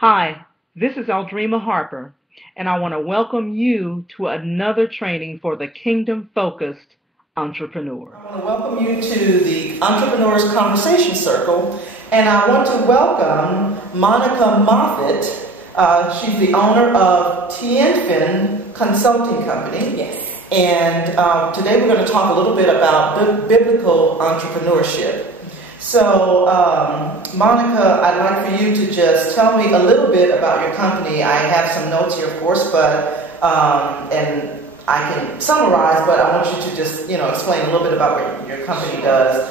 Hi, this is Aldrima Harper, and I want to welcome you to another training for the Kingdom Focused Entrepreneur. I want to welcome you to the Entrepreneurs Conversation Circle, and I want to welcome Monica Moffitt. She's the owner of Tianfin Consulting Company. Yes. And today we're going to talk a little bit about biblical entrepreneurship. So, Monica, I'd like for you to just tell me a little bit about your company. I have some notes here, of course, but and I can summarize, but I want you to just, explain a little bit about what your company does.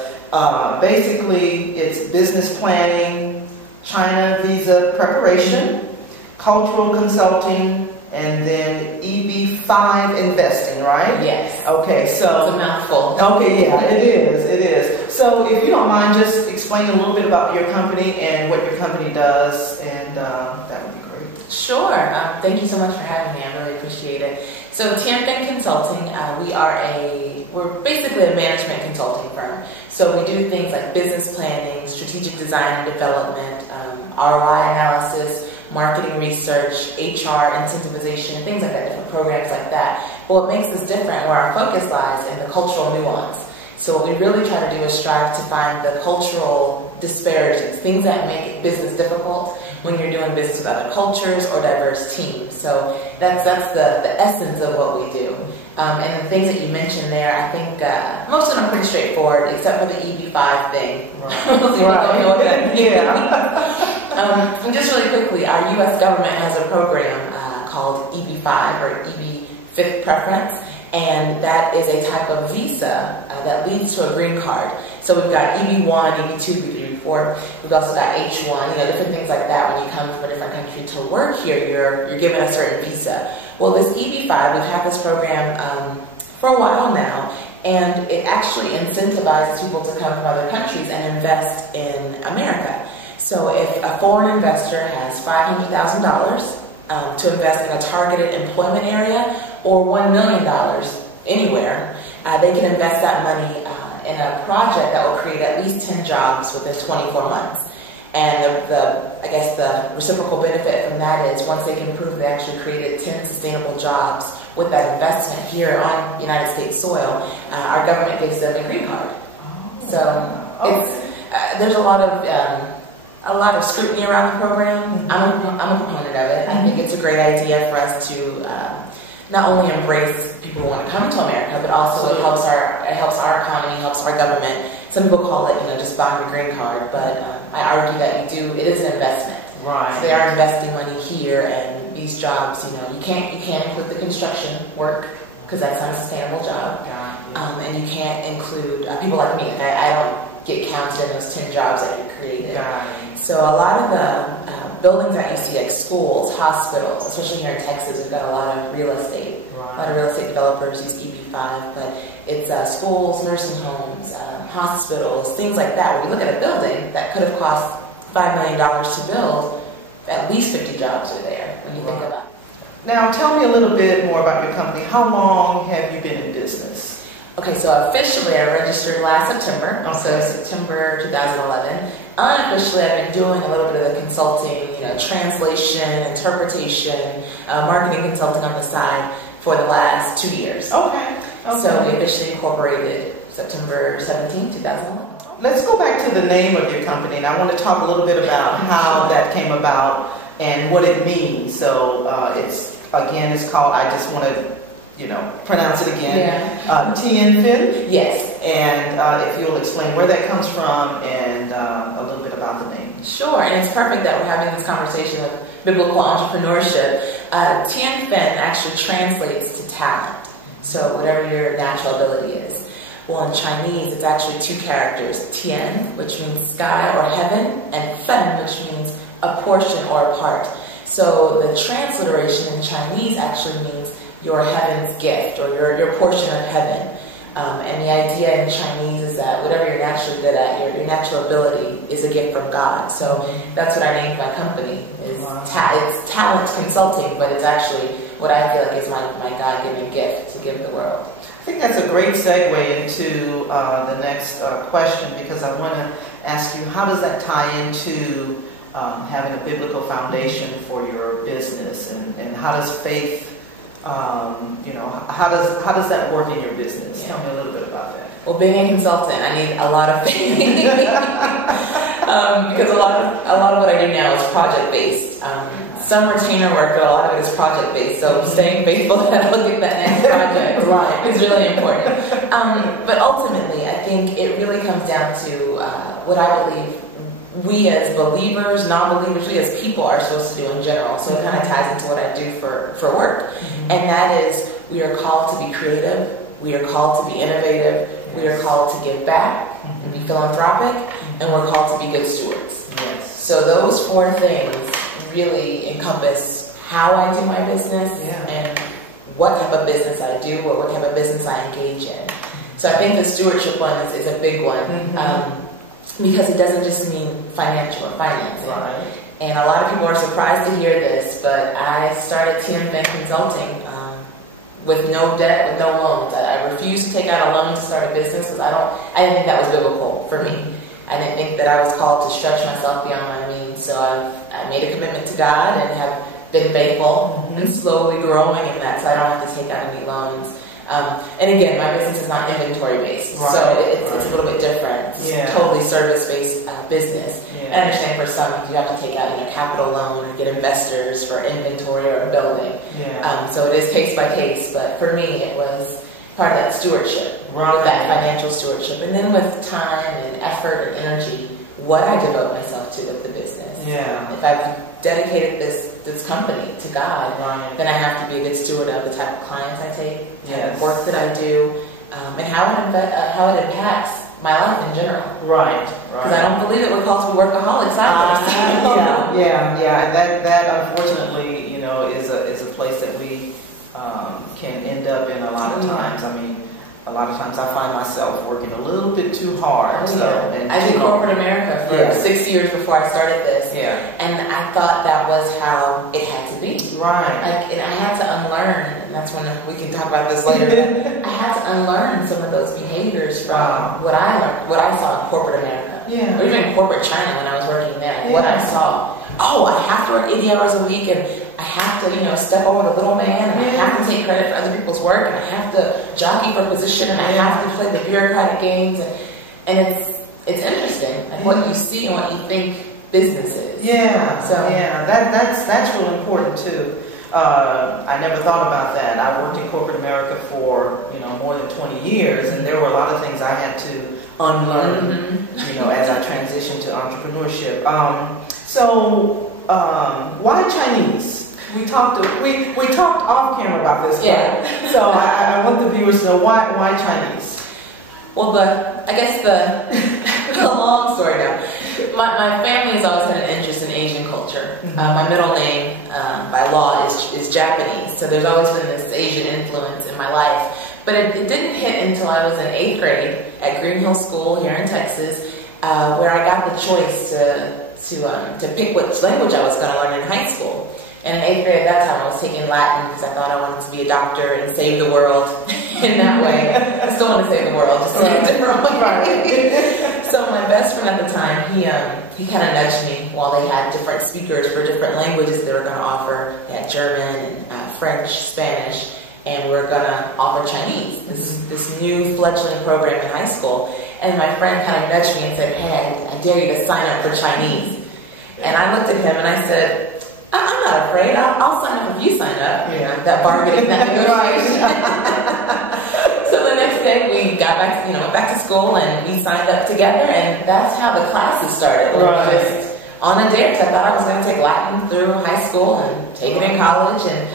Basically, it's business planning, China visa preparation, cultural consulting, and then EB5 investing, right? Yes. Okay, so... It's a mouthful. Okay, yeah, it is. So if you don't mind, just explain a little bit about your company and what your company does, and that would be great. Sure. Thank you so much for having me. I really appreciate it. So Tianfin Consulting, we're basically a management consulting firm. So we do things like business planning, strategic design and development, ROI analysis, marketing research, HR, incentivization, things like that, different programs like that. But what makes us different, where our focus lies in the cultural nuance. So what we really try to do is strive to find the cultural disparities, things that make business difficult when you're doing business with other cultures or diverse teams. So that's the essence of what we do. And the things that you mentioned there, I think most of them are pretty straightforward, except for the EB5 thing. Right. And just really quickly, our U.S. government has a program called EB5 or EB Fifth Preference, and that is a type of visa that leads to a green card. So we've got EB1, EB2, EB3, EB4. We've also got H1, different things like that. When you come from a different country to work here, you're given a certain visa. Well, this EB5, we've had this program for a while now, and it actually incentivizes people to come from other countries and invest in America. So if a foreign investor has $500,000 to invest in a targeted employment area or $1 million anywhere, they can invest that money in a project that will create at least 10 jobs within 24 months. And I guess the reciprocal benefit from that is once they can prove they actually created 10 sustainable jobs with that investment here on United States soil, our government gives them a green card. There's a lot of scrutiny around the program. I'm a proponent of it. I think it's a great idea for us to not only embrace people who want to come to America, but also it helps our economy, helps our government. Some people call it, just buying a green card, but I argue that it is an investment. Right. So they are investing money here, and these jobs, you can't include the construction work because that's not a sustainable job. And you can't include people like me. I don't get counted in those 10 jobs that you created. So a lot of the buildings that you see, like schools, hospitals, especially here in Texas, we've got a lot of real estate. A lot of real estate developers use EB5, but it's schools, nursing homes, hospitals, things like that. When you look at a building that could have cost $5 million to build, at least 50 jobs are there when you think about it. Now, tell me a little bit more about your company. How long have you been in business? Okay, so officially I registered last September, so September 2011. Unofficially, I've been doing a little bit of the consulting, translation, interpretation, marketing consulting on the side for the last 2 years. Okay. So we officially incorporated September 17, 2011. Let's go back to the name of your company, and I want to talk a little bit about how that came about and what it means. So it's called, I just want to pronounce it again. Tianfin. Yes. And if you'll explain where that comes from and a little bit about the name. Sure, and it's perfect that we're having this conversation of biblical entrepreneurship. Tianfin actually translates to talent. So whatever your natural ability is. Well, in Chinese, it's actually two characters. Tian, which means sky or heaven, and fen, which means a portion or a part. So the transliteration in Chinese actually means your heaven's gift, or your portion of heaven. And the idea in Chinese is that whatever you're naturally good at, your natural ability is a gift from God. So that's what I named my company. It's talent consulting, but it's actually what I feel like is my God-given gift to give the world. I think that's a great segue into the next question, because I want to ask you, how does that tie into having a biblical foundation for your business, and how does faith, how does that work in your business? Tell me a little bit about that. Well, being a consultant, I need a lot of faith because a lot of what I do now is project based. Some retainer work, but a lot of it is project based. So staying faithful that I'll get that next project is really important. But ultimately, I think it really comes down to what I believe we as believers, non-believers, we as people are supposed to do in general. So it kind of ties into what I do for work. And that is, we are called to be creative, we are called to be innovative, we are called to give back and be philanthropic, and we're called to be good stewards. So those four things really encompass how I do my business and what type of business I do or what type of business I engage in. So I think the stewardship one is a big one. Because it doesn't just mean financial or financing. And a lot of people are surprised to hear this, but I started TM Bank Consulting with no debt, with no loans. I refused to take out a loan to start a business because I didn't think that was biblical for me. I didn't think that I was called to stretch myself beyond my means. So I made a commitment to God and have been faithful and slowly growing in that, so I don't have to take out any loans. And again, my business is not inventory based, so it's a little bit different. It's totally service based business. I understand for some you have to take out a capital loan or get investors for inventory or building. So it is case by case, but for me it was part of that stewardship, with that financial stewardship, and then with time and effort and energy, what I devote myself to with the business. If I've dedicated this company to God, then I have to be a good steward of the type of clients I take, the type of work that I do, and how it impacts my life in general. Because I don't believe that we're called to be workaholics either. And that unfortunately, is a place that we can end up in a lot of times. I mean, a lot of times I find myself working a little bit too hard. I did corporate America for 6 years before I started this. And I thought that was how it had to be. And I had to unlearn, and that's when we can talk about this later. I had to unlearn some of those behaviors from what I learned, what I saw in corporate America. Or even in corporate China when I was working there. What I saw. I have to work 80 hours a week, and I have to, step over the little man, and I have to take credit for other people's work, and I have to jockey for position, and I have to play the bureaucratic games, and it's interesting, like what you see and what you think business is. That's real important too. I never thought about that. I worked in corporate America for more than 20 years, and there were a lot of things I had to unlearn, as I transitioned to entrepreneurship. Why Chinese? We talked off camera about this. So I want the viewers to know why Chinese. Well, I guess the long story now. My family has always had an interest in Asian culture. My middle name, by law, is Japanese, so there's always been this Asian influence in my life. But it didn't hit until I was in 8th grade at Green Hill School here in Texas, where I got the choice to pick which language I was going to learn in high school. And in 8th grade at that time, I was taking Latin because I thought I wanted to be a doctor and save the world in that way. I still want to save the world, just in a different way. So my best friend at the time, he kind of nudged me while they had different speakers for different languages they were going to offer. They had German, and French, Spanish, and we were going to offer Chinese, this new fledgling program in high school. And my friend kind of nudged me and said, "Hey, I dare you to sign up for Chinese." And I looked at him and I said, "I'm not afraid. I'll sign up if you sign up." That bargaining, that negotiation. So the next day we got back, went back to school and we signed up together, and that's how the classes started. Just on a dare, because I thought I was going to take Latin through high school and take it in college, and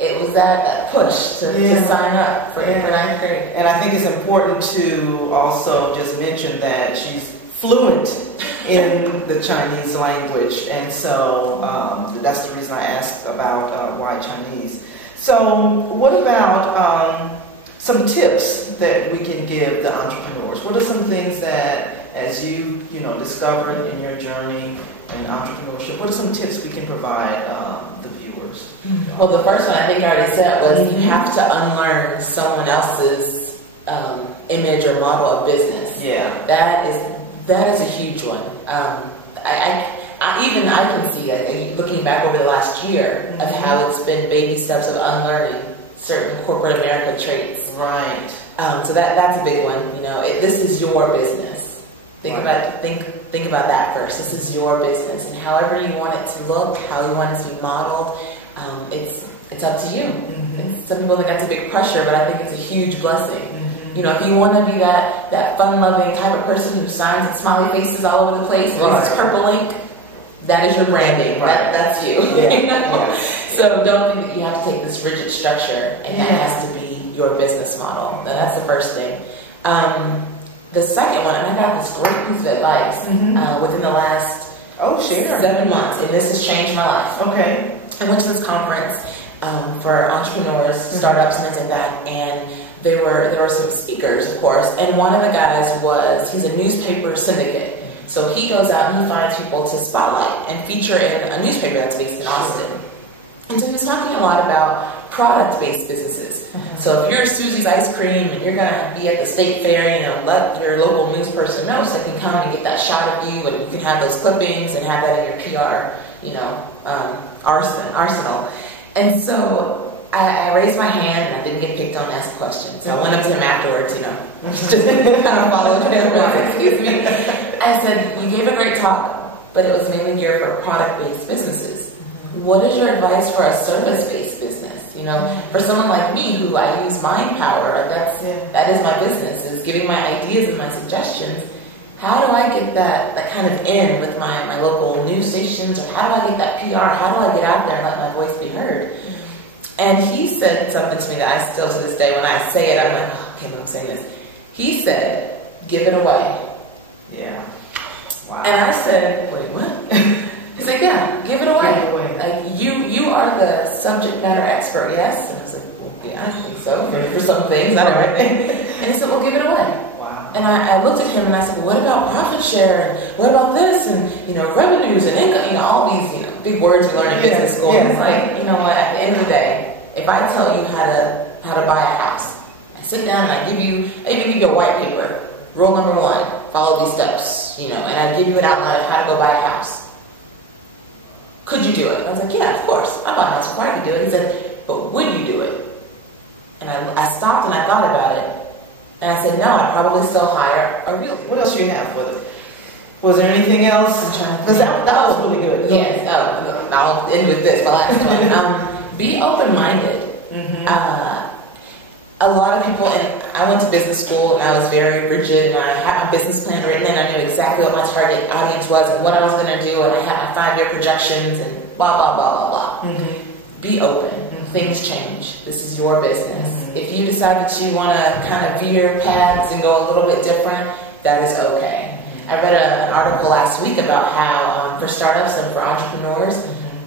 it was that push to sign up for 9th grade. And I think it's important to also just mention that she's fluent in the Chinese language, and so that's the reason I asked about why Chinese. So what about some tips that we can give the entrepreneurs? What are some things that, as you discovered in your journey in entrepreneurship, what are some tips we can provide the viewers? Well, the first one I think I already said was you have to unlearn someone else's image or model of business. That is a huge one. I even I can see, looking back over the last year, of how it's been baby steps of unlearning certain corporate America traits. Right. So that's a big one. You know, this is your business. Think about that first. This is your business, and however you want it to look, how you want it to be modeled, it's up to you. Mm-hmm. Some people think that's a big pressure, but I think it's a huge blessing. Mm-hmm. You know, if you want to be that fun-loving type of person who signs and smiley faces all over the place, uses purple ink, that is your branding. Right. That's you. Yeah. You know? Yeah. So don't think that you have to take this rigid structure and that has to be your business model. Now, that's the first thing. The second one, and I got this great piece of advice within the last 7 months, and this has changed my life. Okay. I went to this conference for entrepreneurs, startups, and things like that, and there were some speakers, of course, and one of the guys he's a newspaper syndicate. So he goes out and he finds people to spotlight and feature in a newspaper that's based in Austin. And so he was talking a lot about product-based businesses. So if you're Susie's Ice Cream and you're going to be at the state fair, you know, let your local news person know so they can come and get that shot of you, and you can have those clippings and have that in your PR, you know, arsenal. And so I raised my hand and I didn't get picked on to ask questions. So I went up to him afterwards, you know, just kind of followed him. Excuse me. I said, you gave a great talk, but it was mainly geared for product-based businesses. What is your advice for a service-based business? You know, for someone like me who I use mind power, that is my business, is giving my ideas and my suggestions. How do I get that kind of in with my local news stations, or how do I get that PR? How do I get out there and let my voice be heard? And he said something to me that I still to this day, when I say it, I'm like, oh, okay, but I'm saying this. He said, give it away. Yeah. Wow. And I said, wait, what? He's like, yeah, give it away. Give it away. Like, you are the subject matter expert, yes? And I was like, well, yeah, I think so. Maybe for some things, not everything. And he said, well, give it away. Wow. And I looked at him and I said, well, what about profit share? And what about this? And, you know, revenues and income, you know, all these, you know, big words we learn in business school. And it's like, you know what, at the end of the day, if I tell you how to buy a house, I sit down and I even give you a white paper. Rule number 1, follow these steps, you know, and I give you an outline of how to go buy a house. Could you do it? I was like, yeah, of course. I bought a house before I could do it. He said, but would you do it? And I stopped and I thought about it. And I said, no, I'd probably still hire a realtor. What else do you have with it? Was there anything else? I'm trying to Because that was really good. Yes. I'll end with this, my last one. Be open-minded. A lot of people, and I went to business school and I was very rigid, and I had my business plan written and I knew exactly what my target audience was and what I was going to do, and I had my 5-year projections and blah, blah, blah, blah, blah. Be open. Things change. This is your business. If you decide that you want to kind of veer paths and go a little bit different, that is okay. I read an article last week about how for startups and for entrepreneurs,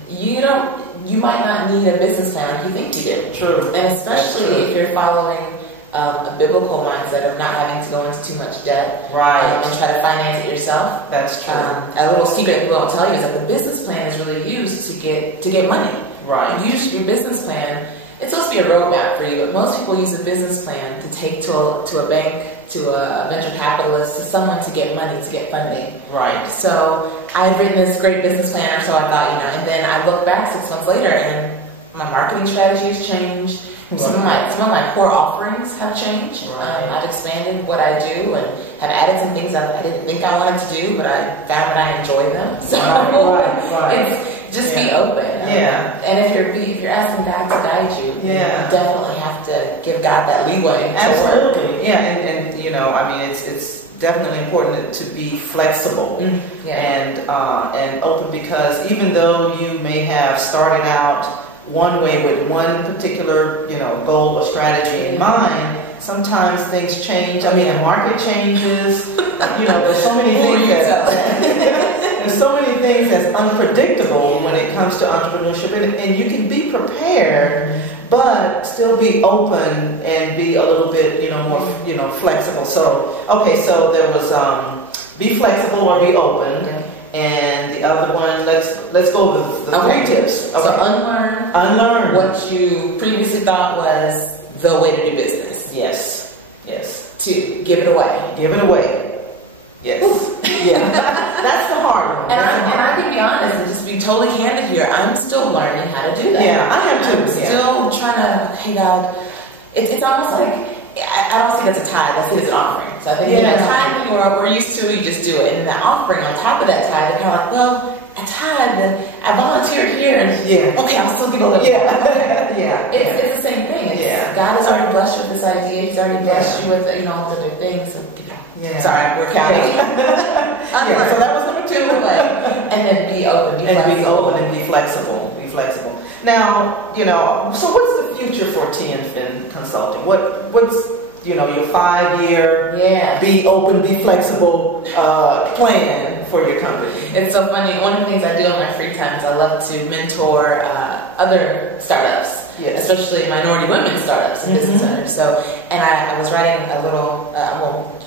you might not need a business plan like you think you do. True. And especially if you're following a biblical mindset of not having to go into too much debt, and try to finance it yourself. That's true. A little secret people don't tell you is that the business plan is really used to get money. Right. Use your business plan. It's supposed to be a roadmap for you, but most people use a business plan to take to a bank, to a venture capitalist, to someone to get money, to get funding. Right. So I've written this great business plan, or so I thought, you know, and then I look back 6 months later and my marketing strategy has changed. Some of my core offerings have changed. I've expanded what I do and have added some things that I didn't think I wanted to do, but I found that I enjoy them. So it's just be open. And if you're asking God to guide you, you definitely have to give God that leeway. Absolutely. Yeah, and you know, I mean, it's definitely important to be flexible and open, because even though you may have started out one way with one particular, you know, goal or strategy in mind, sometimes things change. I mean, the market changes. You know, there's so many things there's so many things that's unpredictable when it comes to entrepreneurship, and you can be prepared, but still be open and be a little bit, you know, more, you know, flexible. So, okay, so there was be flexible or be open. And the other one, let's go with the 3 tips. Okay. So unlearn what you previously thought was the way to do business. Yes. 2, give it away. Give it away. Yes. Yeah, that's the hard one. And I can be honest and just be totally candid here. I'm still learning how to do that. Yeah, I am too. I'm still trying to, hey God, it's almost like, I don't see it as a tithe, I see it as an offering. So I think, tithe, we're used to, you just do it. And that offering on top of that tithe, they're kind of like, well, a tithe, then I volunteered here, and okay, I'll still give a little. It's the same thing. God has already blessed you with this idea. He's already blessed you with, all the other things. So, sorry, we're counting. So that was number 2. And then be open, be flexible. Be open and be flexible. Be flexible. Now, so what's the future for T&Fin Consulting? What's your 5-year, be open, be flexible plan for your company? It's so funny. One of the things I do in my free time is I love to mentor other startups. Yes. Especially minority women startups and business owners. So, and I was writing a little,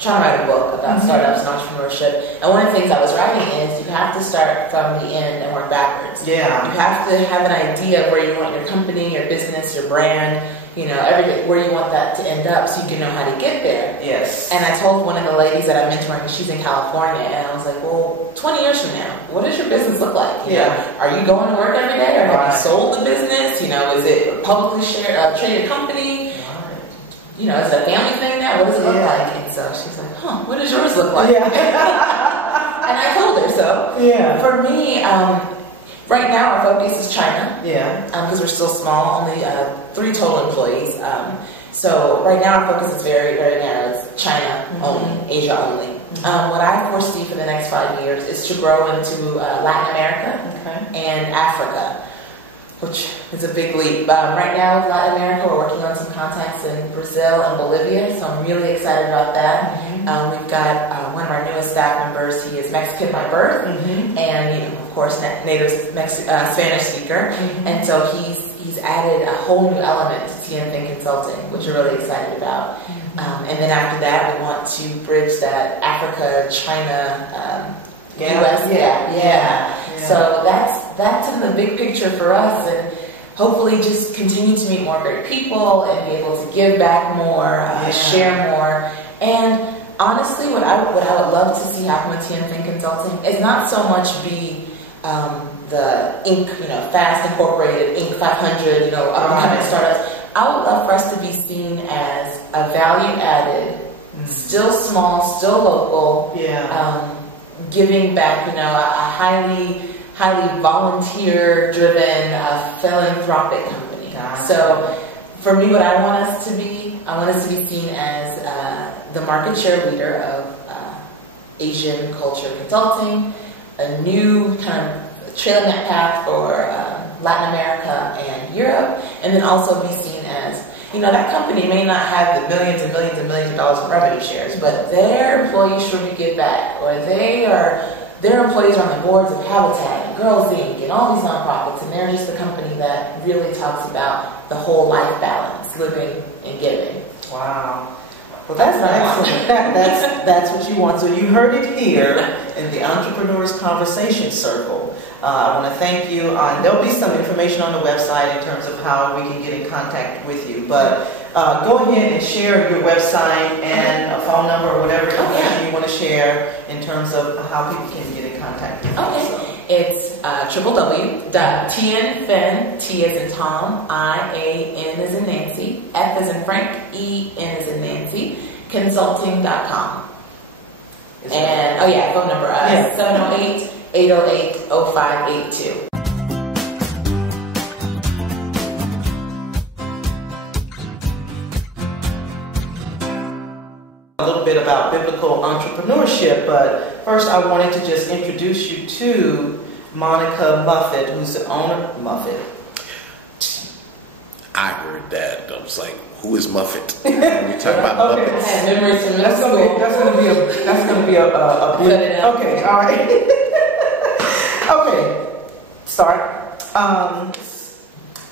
trying to write a book about startups and entrepreneurship. And one of the things I was writing is you have to start from the end and work backwards. Yeah. You have to have an idea of where you want your company, your business, your brand, everything, where you want that to end up so you can know how to get there. Yes. And I told one of the ladies that I'm mentoring, she's in California, and I was like, well, 20 years from now, what does your business look like? Are you going to work every day, or have you sold the business? Is it a publicly traded company? Is it a family thing now? What does it look like? And so she's like, what does yours look like? And I told her so. For me, right now our focus is China. Because we're still small, only 3 total employees. So right now our focus is very, very narrow. It's China only, Asia only. What I foresee for the next 5 years is to grow into Latin America and Africa, which is a big leap. Right now with Latin America, we're working on some contacts in Brazil and Bolivia, so I'm really excited about that. We've got one of our newest staff members. He is Mexican by birth, and of course, native Spanish speaker, and so he's added a whole new element to T&Fin Consulting, which we're really excited about. And then after that, we want to bridge that Africa, China, US. So that's in the big picture for us, and hopefully just continue to meet more great people and be able to give back more, share more. And honestly, what I would love to see happen with T&Fin Consulting is not so much be the Inc. Fast Incorporated, Inc. 500, up-and-coming startups. I would love for us to be seen as a value-added, still small, still local, giving back, a highly volunteer-driven, philanthropic company. So, for me, what I want us to be seen as the market share leader of Asian culture consulting, a new kind of trailing that path for Latin America and Europe, and then also be seen as, that company may not have the millions and millions and millions of dollars in revenue shares, but their employees surely give back, or their employees are on the boards of Habitat and Girls Inc. and all these nonprofits, and they're just a company that really talks about the whole life balance, living and giving. Wow. Well, that's excellent. That's what you want. So you heard it here in the Entrepreneurs Conversation Circle. I want to thank you. There'll be some information on the website in terms of how we can get in contact with you. But go ahead and share your website and a phone number or whatever information you want to share in terms of how people can get in contact with you. So. It's www.tnfin, T as in Tom, I-A-N as in Nancy, F as in Frank, E-N as in Nancy, consulting.com. And, phone number 708-808-0582. A little bit about biblical entrepreneurship, but first I wanted to just introduce you to Monica Muffet, who's the owner of Muffet. I heard that. I was like, who is Muffet? When we talk about Muppets. I had memories from That's gonna be a blip. Okay, all right. Okay, start.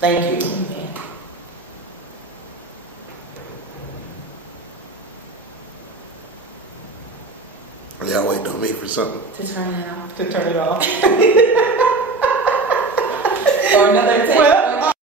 Thank you. Y'all waiting on me for something? To turn it off. To turn it off. Or another take. Well,